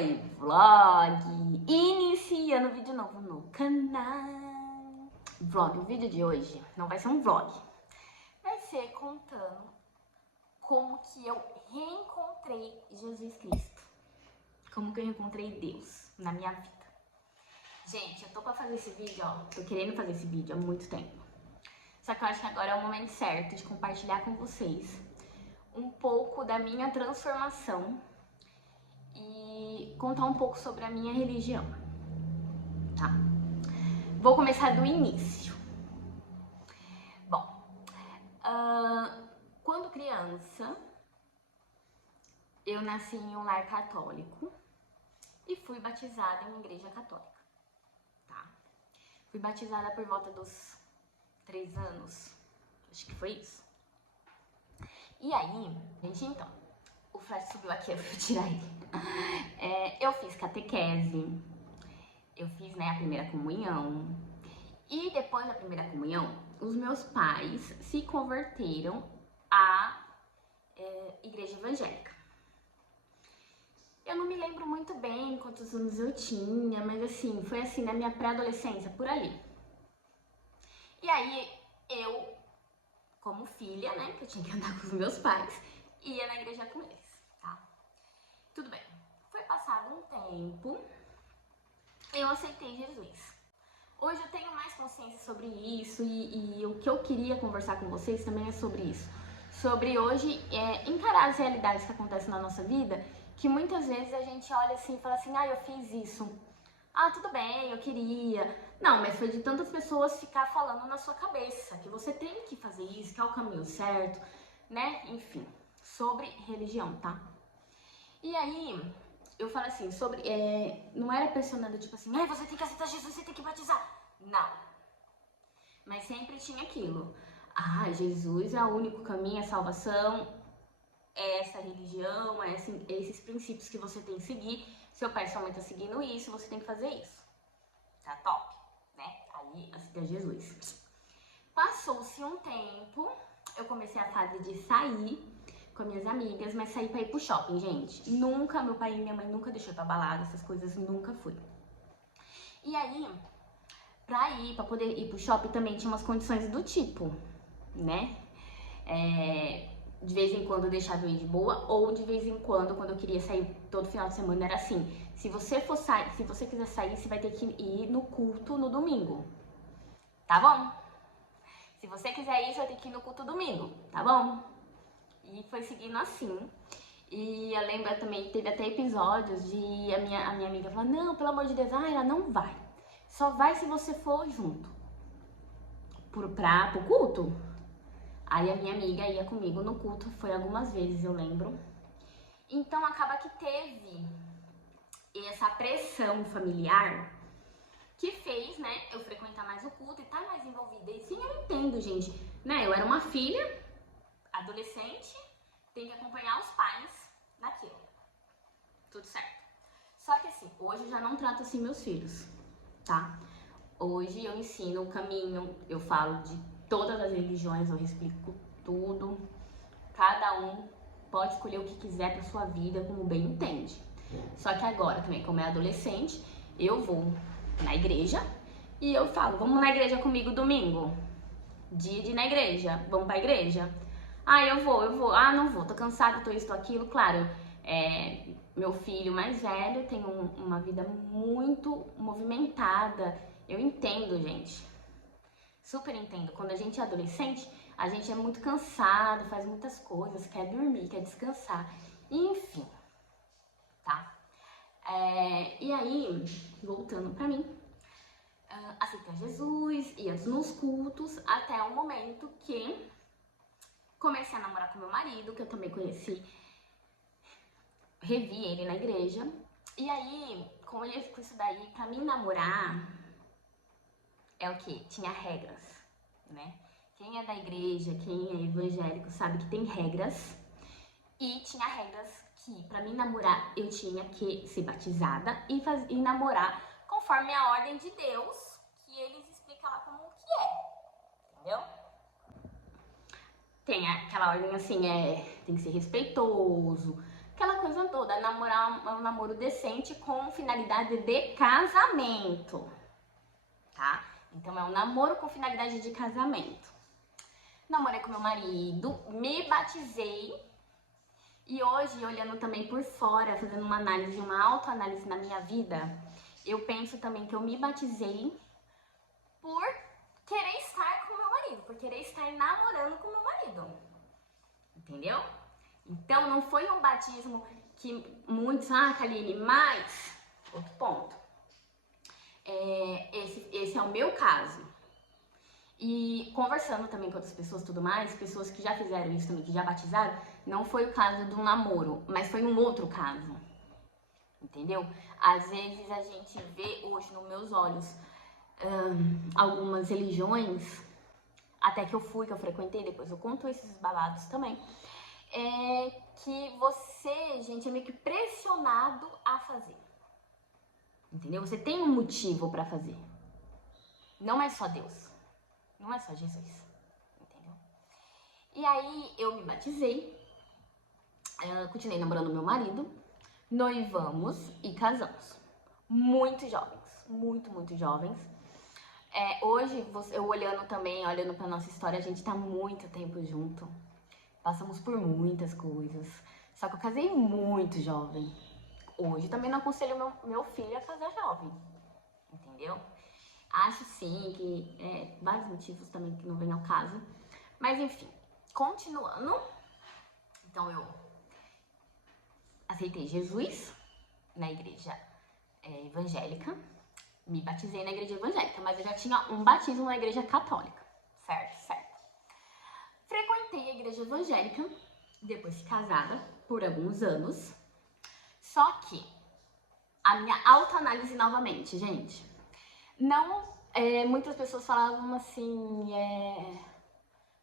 Oi, vlog! Iniciando vídeo novo no canal. Vlog, o vídeo de hoje não vai ser um vlog. Vai ser contando como que eu reencontrei Jesus Cristo. Como que eu encontrei Deus na minha vida. Gente, eu tô pra fazer esse vídeo, ó. Tô querendo fazer esse vídeo há muito tempo. Só que eu acho que agora é o momento certo de compartilhar com vocês um pouco da minha transformação e contar um pouco sobre a minha religião, tá? Vou começar do início. Bom, quando criança, eu nasci em um lar católico e fui batizada em uma igreja católica, tá? Fui batizada por volta dos 3 anos, acho que foi isso. E aí, gente, então, o flash subiu aqui, eu vou tirar ele. Eu fiz catequese, eu fiz, né, a primeira comunhão. E depois da primeira comunhão, os meus pais se converteram à igreja evangélica. Eu não me lembro muito bem quantos anos eu tinha, mas assim, foi assim na minha pré-adolescência, por ali. E aí, eu, como filha, né, que eu tinha que andar com os meus pais, ia na igreja com eles, tá? Tudo bem. Foi passado um tempo, eu aceitei Jesus. Hoje eu tenho mais consciência sobre isso e o que eu queria conversar com vocês também é sobre isso. Sobre hoje encarar as realidades que acontecem na nossa vida, que muitas vezes a gente olha assim e fala assim, eu fiz isso. Tudo bem, eu queria. Não, mas foi de tantas pessoas ficar falando na sua cabeça, que você tem que fazer isso, que é o caminho certo, né? Enfim, sobre religião, tá? E aí, eu falo assim, não era pressionando, tipo assim, você tem que aceitar Jesus, você tem que batizar. Não. Mas sempre tinha aquilo. Jesus é o único caminho, a salvação, é essa religião, esses princípios que você tem que seguir. Seu pai e sua mãe tá seguindo isso, você tem que fazer isso. Tá top, né? Aí, aceitei Jesus. Passou-se um tempo, eu comecei a fase de sair com minhas amigas, mas sair pra ir pro shopping, gente. Nunca, meu pai e minha mãe nunca deixou pra balada, essas coisas, nunca fui. E aí, pra poder ir pro shopping também tinha umas condições do tipo, né? De vez em quando eu deixava eu ir de boa, ou de vez em quando eu queria sair todo final de semana, era assim, se você quiser sair, você vai ter que ir no culto no domingo, tá bom? Se você quiser ir, você vai ter que ir no culto domingo, tá bom? E foi seguindo assim. E eu lembro também, teve até episódios de a minha amiga falar, não, pelo amor de Deus, ela não vai. Só vai se você for junto pro culto. Aí a minha amiga ia comigo no culto, foi algumas vezes, eu lembro. Então acaba que teve essa pressão familiar que fez, né, eu frequentar mais o culto e estar mais envolvida. E sim, eu entendo, gente, né, eu era uma filha, adolescente, tem que acompanhar os pais naquilo. Tudo certo. Só que assim, hoje eu já não trato assim meus filhos, tá? Hoje eu ensino o caminho, eu falo de todas as religiões, eu explico tudo. Cada um pode escolher o que quiser pra sua vida, como bem entende. Só que agora também, como é adolescente, eu vou na igreja e eu falo, vamos na igreja comigo domingo? Dia de ir na igreja, vamos pra igreja? Eu vou. Não vou, tô cansada, tô isso, tô aquilo. Claro, meu filho mais velho tem uma vida muito movimentada. Eu entendo, gente. Super entendo. Quando a gente é adolescente, a gente é muito cansado, faz muitas coisas, quer dormir, quer descansar. Enfim, tá? E aí, voltando pra mim, aceitei Jesus, ia nos cultos, até o momento que comecei a namorar com meu marido, que eu também conheci, revi ele na igreja. E aí, com isso daí, pra mim namorar é o quê? Tinha regras, né? Quem é da igreja, quem é evangélico sabe que tem regras. E tinha regras que pra mim namorar eu tinha que ser batizada e namorar conforme a ordem de Deus, que eles explicam lá como que é, entendeu? Tem aquela ordem assim, tem que ser respeitoso, aquela coisa toda, namorar um namoro decente com finalidade de casamento, tá? Então é um namoro com finalidade de casamento. Namorei com meu marido, me batizei e hoje, olhando também por fora, fazendo uma análise, uma autoanálise na minha vida, eu penso também que eu me batizei por querer estar com meu marido, por querer estar namorando com meu marido, entendeu? Então não foi um batismo que muitos, Kaline, mas, outro ponto, esse é o meu caso. E conversando também com outras pessoas, tudo mais, pessoas que já fizeram isso também, que já batizaram, não foi o caso de um namoro, mas foi um outro caso, entendeu? Às vezes a gente vê hoje nos meus olhos algumas religiões, até que eu frequentei, depois eu conto esses babados também, que você, gente, é meio que pressionado a fazer, entendeu? Você tem um motivo pra fazer, não é só Deus. Não é só Jesus, entendeu? E aí eu me batizei, continuei namorando meu marido, noivamos e casamos. Muito jovens, muito jovens. Hoje, eu olhando pra nossa história, a gente tá muito tempo junto. Passamos por muitas coisas. Só que eu casei muito jovem. Hoje também não aconselho meu filho a casar jovem, entendeu? Acho sim que vários motivos também que não vem ao caso. Mas enfim, continuando. Então eu aceitei Jesus na igreja evangélica. Me batizei na igreja evangélica, mas eu já tinha um batismo na igreja católica. Certo. Frequentei a igreja evangélica, depois de casada, por alguns anos. Só que a minha autoanálise novamente, gente. Não, muitas pessoas falavam assim,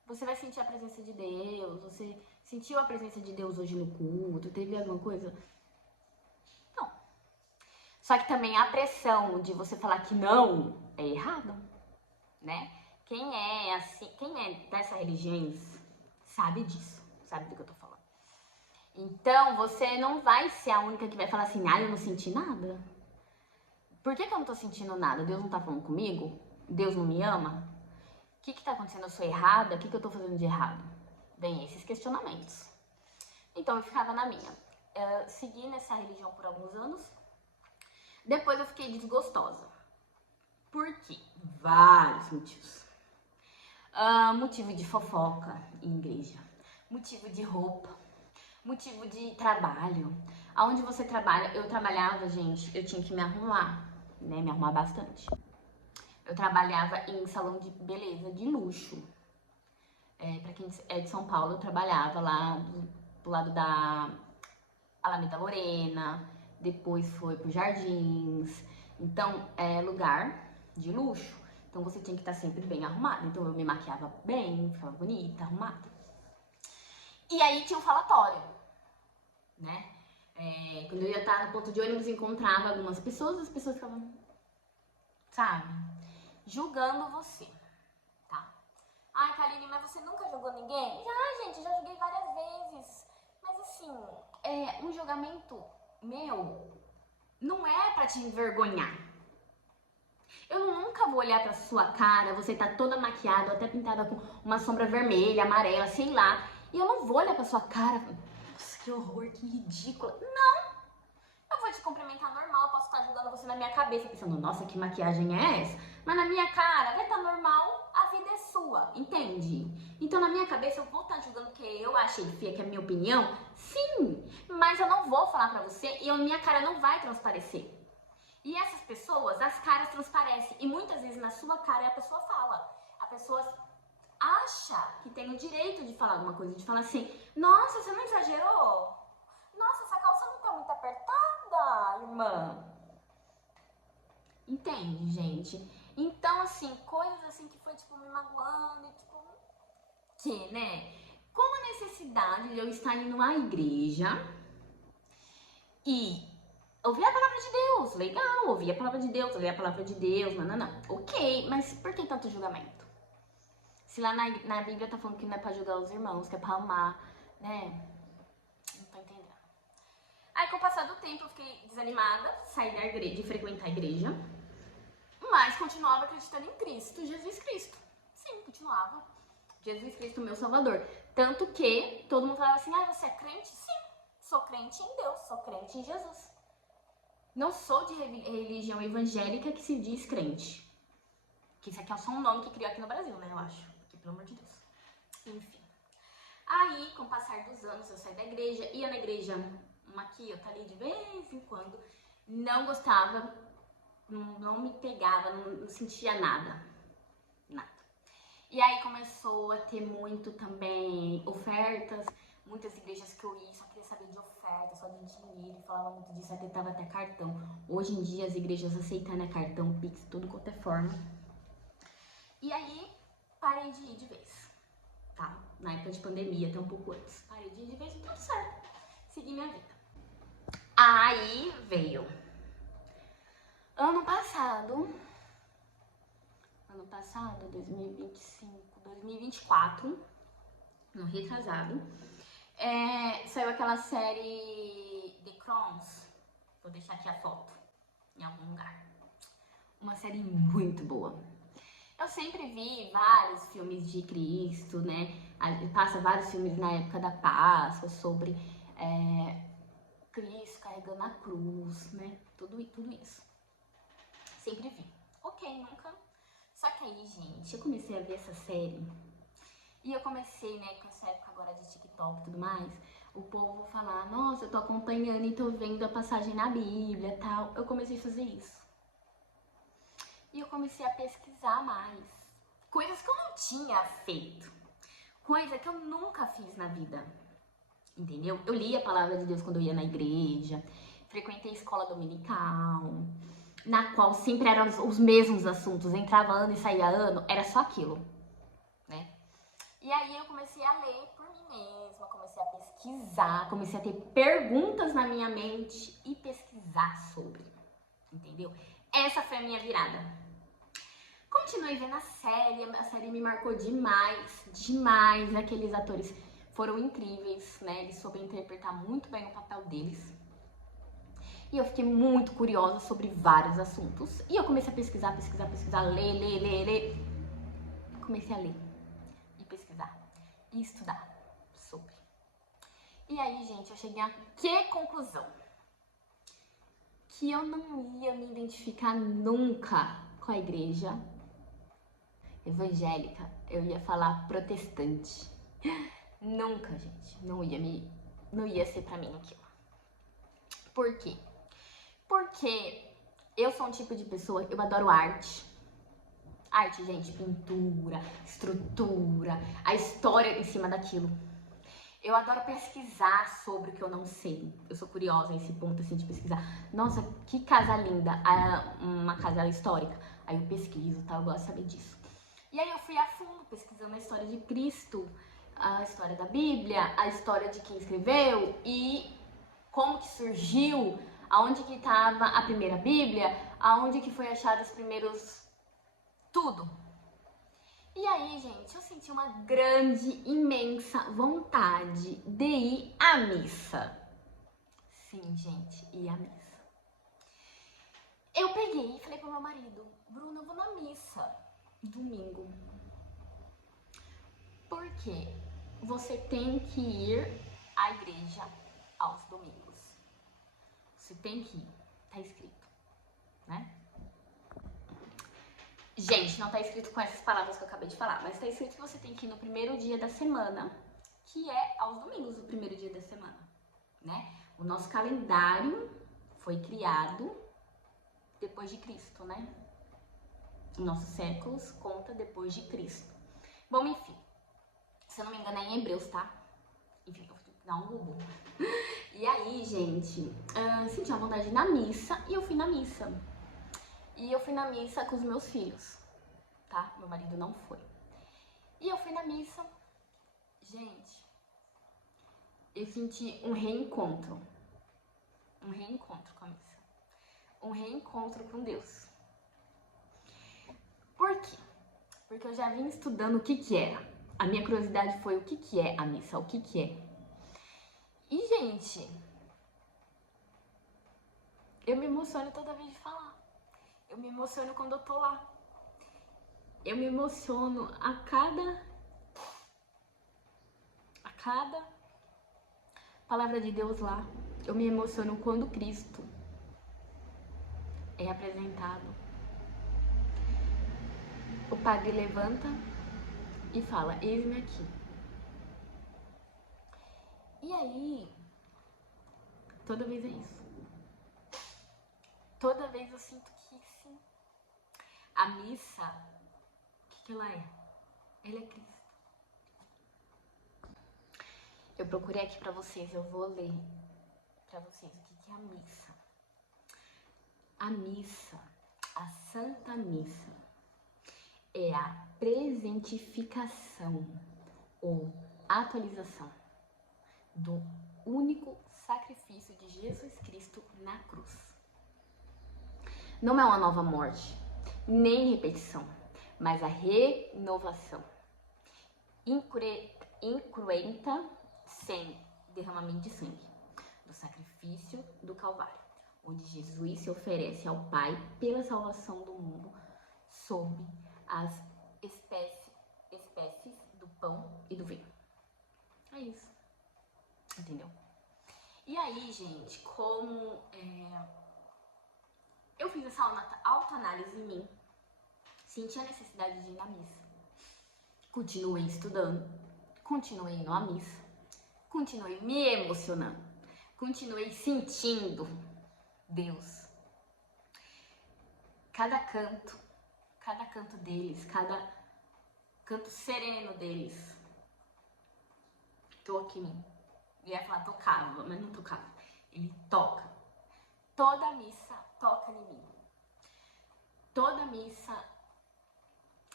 você vai sentir a presença de Deus, você sentiu a presença de Deus hoje no culto, teve alguma coisa? Não. Só que também a pressão de você falar que não é errado, né? Quem é dessa religião sabe disso, sabe do que eu tô falando. Então, você não vai ser a única que vai falar assim, eu não senti nada. Por que eu não tô sentindo nada? Deus não tá falando comigo? Deus não me ama? O que tá acontecendo? Eu sou errada? O que eu tô fazendo de errado? Vem esses questionamentos. Então eu ficava na minha. Segui nessa religião por alguns anos. Depois eu fiquei desgostosa. Por quê? Vários motivos. Motivo de fofoca em igreja. Motivo de roupa. Motivo de trabalho. Aonde você trabalha? Eu trabalhava, gente, eu tinha que me arrumar. Né, me arrumar bastante. Eu trabalhava em salão de beleza de luxo. Pra quem é de São Paulo, eu trabalhava lá do lado da Alameda Lorena, depois foi pro Jardins. Então, é lugar de luxo. Então você tinha que estar sempre bem arrumada. Então eu me maquiava bem, ficava bonita, arrumada. E aí tinha um falatório, né? Quando eu ia estar no ponto de ônibus, encontrava algumas pessoas, as pessoas ficavam, sabe, julgando você, tá? Ai, Kaline, mas você nunca julgou ninguém? Já, gente, já julguei várias vezes. Mas assim, um julgamento meu não é pra te envergonhar. Eu nunca vou olhar pra sua cara, você tá toda maquiada, até pintada com uma sombra vermelha, amarela, sei lá. E eu não vou olhar pra sua cara, nossa, que horror, que ridícula. Não! Eu vou te cumprimentar normal, posso estar julgando você na minha cabeça, pensando, nossa, que maquiagem é essa? Mas na minha cara, vai estar normal, a vida é sua, entende? Então na minha cabeça eu vou estar julgando que eu achei feia, que é a minha opinião, sim, mas eu não vou falar pra você e a minha cara não vai transparecer. E essas pessoas, as caras transparecem, e muitas vezes na sua cara a pessoa fala, a pessoa acha que tem o direito de falar alguma coisa, de falar assim, nossa, você não exagerou? Nossa, essa calça não tá muito apertada, irmã. Entende, gente? Então, assim, coisas assim que foi, tipo, me magoando, tipo, que, né? Qual a necessidade de eu estar indo à igreja e ouvir a palavra de Deus? Legal, ouvir a palavra de Deus, ler a palavra de Deus, não. Ok, mas por que tanto julgamento? Se lá na Bíblia tá falando que não é pra julgar os irmãos, que é pra amar, né? Não tô entendendo. Aí, com o passar do tempo, eu fiquei desanimada, saí da igreja, de frequentar a igreja, mas continuava acreditando em Cristo, Jesus Cristo. Sim, continuava. Jesus Cristo, meu Salvador. Tanto que todo mundo falava assim, você é crente? Sim, sou crente em Deus, sou crente em Jesus. Não sou de religião evangélica que se diz crente. Que isso aqui é só um nome que criou aqui no Brasil, né, eu acho. Porque, pelo amor de Deus. Enfim. Aí, com o passar dos anos, eu saí da igreja, ia na igreja, uma aqui, outra ali, de vez em quando. Não gostava, não me pegava, não sentia nada. Nada. E aí começou a ter muito também ofertas, muitas igrejas que eu ia, só queria saber de oferta, só de dinheiro, falava muito disso, aceitava até cartão. Hoje em dia as igrejas aceitam, né, cartão, Pix, tudo quanto é forma. E aí parei de ir de vez, tá? Na época de pandemia, até um pouco antes. Parei de ir de vez e tudo certo. Segui minha vida. Aí veio ano passado, 2025, 2024, no retrasado, saiu aquela série The Crowns. Vou deixar aqui a foto em algum lugar. Uma série muito boa. Eu sempre vi vários filmes de Cristo, né? Passa vários filmes na época da Páscoa sobre Cristo carregando a cruz, né? Tudo isso. Sempre vi. Ok, nunca. Só que aí, gente, eu comecei a ver essa série. E eu comecei, né, com essa época agora de TikTok e tudo mais, o povo falar, nossa, eu tô acompanhando e tô vendo a passagem na Bíblia e tal. Eu comecei a fazer isso. E eu comecei a pesquisar mais. Coisas que eu não tinha feito. Coisa que eu nunca fiz na vida. Entendeu? Eu li a palavra de Deus quando eu ia na igreja. Frequentei escola dominical. Na qual sempre eram os mesmos assuntos. Entrava ano e saía ano. Era só aquilo. Né? E aí eu comecei a ler por mim mesma. Comecei a pesquisar. Comecei a ter perguntas na minha mente. E pesquisar sobre. Entendeu? Essa foi a minha virada. Continuei vendo a série me marcou demais, demais. Aqueles atores foram incríveis, né? Eles souberam interpretar muito bem o papel deles. E eu fiquei muito curiosa sobre vários assuntos. E eu comecei a pesquisar, ler. Comecei a ler e pesquisar e estudar sobre. E aí, gente, eu cheguei a que conclusão? Que eu não ia me identificar nunca com a igreja evangélica, eu ia falar protestante. Nunca, gente, não ia ser pra mim aquilo. Por quê? Porque eu sou um tipo de pessoa, eu adoro arte. Arte, gente, pintura, estrutura, a história em cima daquilo. Eu adoro pesquisar sobre o que eu não sei. Eu sou curiosa nesse ponto, assim, de pesquisar. Nossa, que casa linda, uma casa histórica. Aí eu pesquiso, tá? Eu gosto de saber disso. E aí eu fui a fundo pesquisando a história de Cristo, a história da Bíblia, a história de quem escreveu e como que surgiu, aonde que estava a primeira Bíblia, aonde que foi achado os primeiros... tudo. E aí, gente, eu senti uma grande, imensa vontade de ir à missa. Sim, gente, ir à missa. Eu peguei e falei pro meu marido, Bruno, eu vou na missa domingo. Por quê? Você tem que ir à igreja aos domingos. Você tem que ir, tá escrito, né? Gente, não tá escrito com essas palavras que eu acabei de falar, mas tá escrito que você tem que ir no primeiro dia da semana, que é aos domingos, o primeiro dia da semana, né? O nosso calendário foi criado depois de Cristo, né? Nossos séculos conta depois de Cristo. Bom, enfim, se eu não me engano é em Hebreus, tá? Enfim, eu vou dar um Google. E aí, gente, senti uma vontade de ir na missa e eu fui na missa. E eu fui na missa com os meus filhos, tá? Meu marido não foi. E eu fui na missa. Gente, eu senti um reencontro. Um reencontro com a missa. Um reencontro com Deus. Por quê? Porque eu já vim estudando o que era. A minha curiosidade foi o que é a missa, o que é. E, gente, Eu me emociono toda vez de falar. Eu me emociono quando eu tô lá. Eu me emociono a cada palavra de Deus lá. Eu me emociono quando Cristo é apresentado. O padre levanta e fala, eis-me aqui. E aí, toda vez é isso. Toda vez eu sinto que sim. A missa, o que ela é? Ela é Cristo. Eu procurei aqui pra vocês, eu vou ler pra vocês o que é a missa. A missa, a Santa Missa, é a presentificação ou atualização do único sacrifício de Jesus Cristo na cruz. Não é uma nova morte, nem repetição, mas a renovação incruenta, sem derramamento de sangue, do sacrifício do Calvário, onde Jesus se oferece ao Pai pela salvação do mundo sob as espécies do pão e do vinho. É isso. Entendeu? E aí, gente, como eu fiz essa autoanálise em mim, senti a necessidade de ir na missa. Continuei estudando, continuei indo à missa, continuei me emocionando, continuei sentindo Deus. Cada canto deles, cada canto sereno deles, toca em mim. Eu ia falar tocava, mas não tocava. Ele toca. Toda missa toca em mim. Toda missa,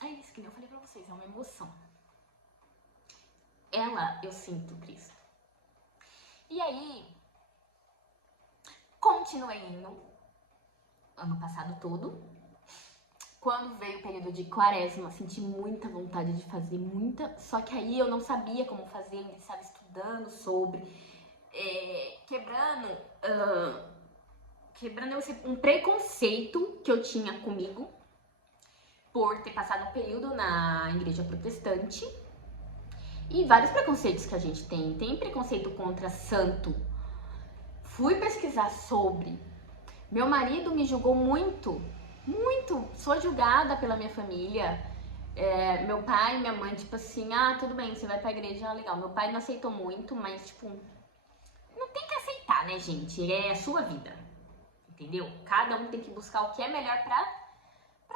é isso que eu falei pra vocês, é uma emoção. Ela, eu sinto Cristo. E aí, continuei indo, ano passado todo. Quando veio o período de quaresma, senti muita vontade de fazer, só que aí eu não sabia como fazer, ainda estava estudando sobre, quebrando um preconceito que eu tinha comigo, por ter passado um período na igreja protestante, e vários preconceitos que a gente tem preconceito contra santo. Fui pesquisar sobre, meu marido me julgou muito, sou julgada pela minha família, meu pai e minha mãe, tipo assim, tudo bem, você vai pra igreja, legal. Meu pai não aceitou muito, mas tipo, não tem que aceitar, né, gente? É a sua vida, entendeu? Cada um tem que buscar o que é melhor pra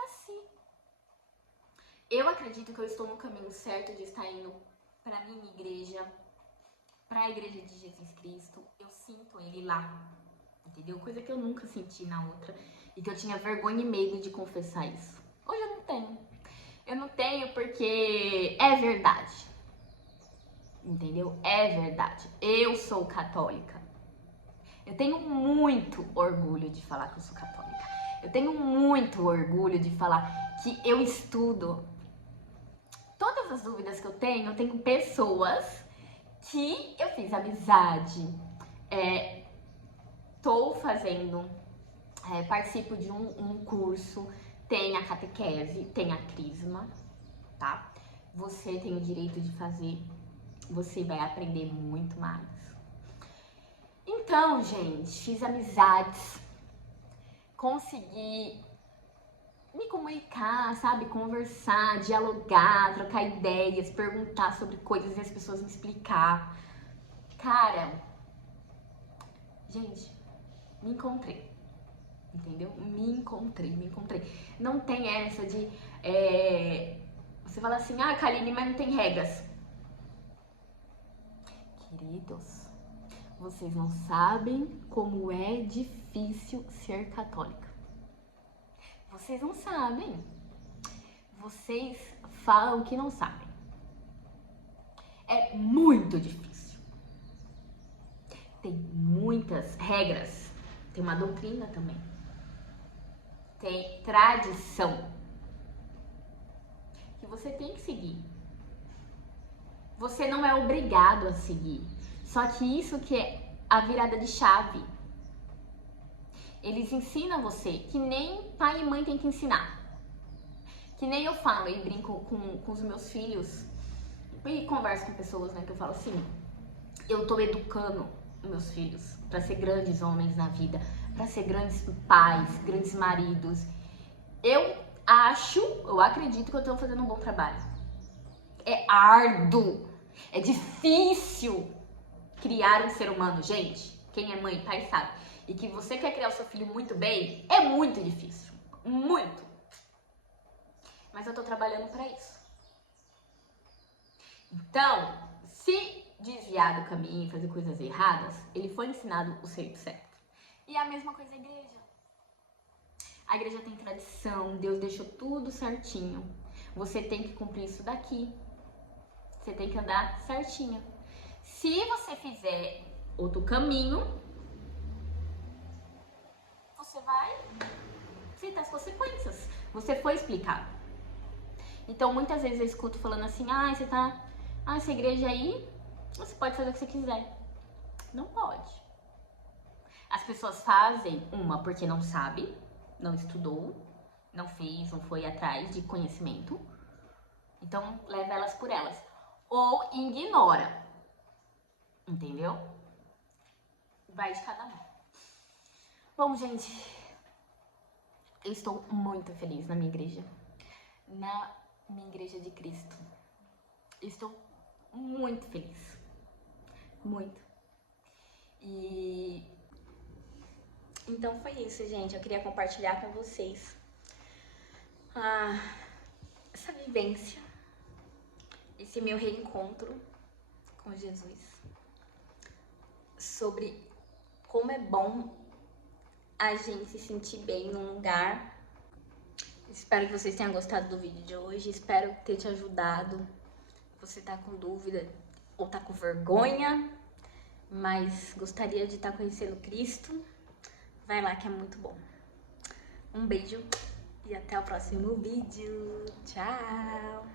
si. Eu acredito que eu estou no caminho certo de estar indo pra minha igreja, pra igreja de Jesus Cristo. Eu sinto ele lá, entendeu? Coisa que eu nunca senti na outra. E que eu tinha vergonha e medo de confessar isso. Hoje eu não tenho. Eu não tenho porque é verdade. Entendeu? É verdade. Eu sou católica. Eu tenho muito orgulho de falar que eu sou católica. Eu tenho muito orgulho de falar que eu estudo. Todas as dúvidas que eu tenho pessoas que eu fiz amizade. Tô fazendo... participo de um curso, tem a catequese, tem a crisma, tá? Você tem o direito de fazer, você vai aprender muito mais. Então, gente, fiz amizades, consegui me comunicar, sabe? Conversar, dialogar, trocar ideias, perguntar sobre coisas e as pessoas me explicar. Cara, gente, me encontrei. Entendeu? Me encontrei. Não tem essa de... você fala assim, Kaline, mas não tem regras. Queridos, vocês não sabem como é difícil ser católica. Vocês não sabem. Vocês falam que não sabem. É muito difícil. Tem muitas regras. Tem uma doutrina também. Tem tradição que você tem que seguir. Você não é obrigado a seguir. Só que isso que é a virada de chave. Eles ensinam você que nem pai e mãe tem que ensinar. Que nem eu falo e brinco com os meus filhos e converso com pessoas, né, que eu falo assim, eu tô educando meus filhos para ser grandes homens na vida, para ser grandes pais, grandes maridos. Eu acredito que eu tô fazendo um bom trabalho. É árduo, é difícil criar um ser humano, gente. Quem é mãe, pai sabe. E que você quer criar o seu filho muito bem, é muito difícil, muito. Mas eu tô trabalhando para isso. Então, se desviar do caminho e fazer coisas erradas, ele foi ensinado o jeito certo. E a mesma coisa a igreja. A igreja tem tradição, Deus deixou tudo certinho. Você tem que cumprir isso daqui. Você tem que andar certinho. Se você fizer outro caminho, você vai enfrentar as consequências. Você foi explicado. Então, muitas vezes eu escuto falando assim, essa igreja aí, você pode fazer o que você quiser. Não pode. As pessoas fazem, porque não sabe, não estudou, não fez, não foi atrás de conhecimento. Então, leva elas por elas. Ou ignora. Entendeu? Vai de cada um. Bom, gente, eu estou muito feliz na minha igreja. Na minha igreja de Cristo. Estou muito feliz. Muito. E então foi isso, gente. Eu queria compartilhar com vocês essa vivência, esse meu reencontro com Jesus, sobre como é bom a gente se sentir bem num lugar. Espero que vocês tenham gostado do vídeo de hoje, espero ter te ajudado. Você tá com dúvida ou tá com vergonha, mas gostaria de estar conhecendo Cristo, vai lá que é muito bom. Um beijo e até o próximo vídeo. Tchau!